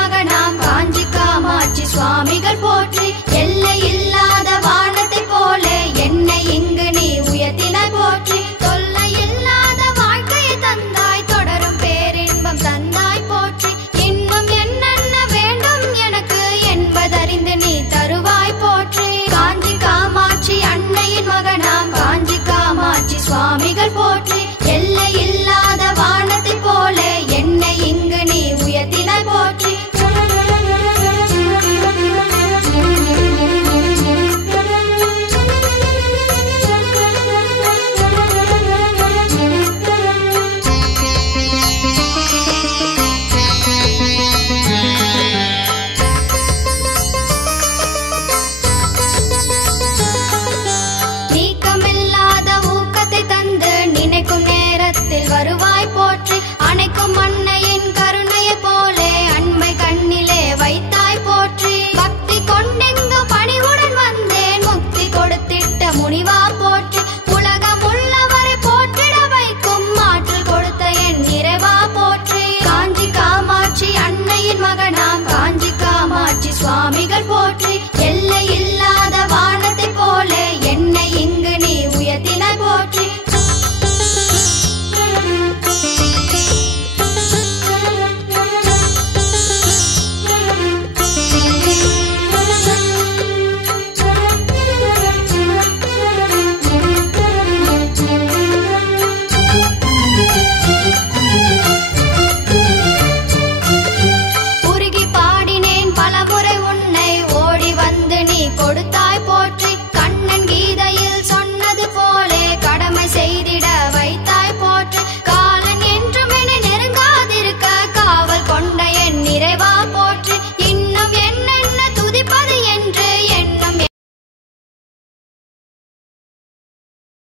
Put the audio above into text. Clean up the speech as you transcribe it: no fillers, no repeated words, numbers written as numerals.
மகனாம் காஞ்சி காமாட்சி சுவாமிகள் போற்றி. எல்லை இல்லாத வானத்தை போல என்னை இங்கு நீ உயர்த்தினாய் போற்றி. தொல்லை இல்லாத வாழ்க்கையை தந்தாய், தொடரும் பேரின்பம் தந்தாய் போற்றி. இன்னும் என்னென்ன வேண்டும் எனக்கு என்பதறிந்து நீ தருவாய் போற்றி. காஞ்சி காமாட்சி அன்னையின் மகனாம் காஞ்சி காமாட்சி சுவாமிகள் போற்றி. எல்லை இல்லாத வானத்தை போல என்னை இங்கு நீ உயர்த்தினாய் போற்றி. நீக்கமில்லாத ஊக்கத்தை தந்து நினைக்கும் நேரத்தில் வருவாய் போற்றி. அணைக்கும் அன்னையின் கருணையை போலே அண்மை கண்ணிலே வைத்தாய் போற்றி. பக்தி கொண்டெங்கு பணிவுடன் வந்தேன், முக்தி கொடுத்திட்ட முனிவா போற்றி. உலகம் உள்ளவரை போற்றிட வைக்கும் ஆற்றல் கொடுத்த என் நிறைவா போற்றி. காஞ்சி காமாட்சி அன்னையின் மகனாம் காஞ்சி காமாட்சி சுவாமிகள் போற்றி.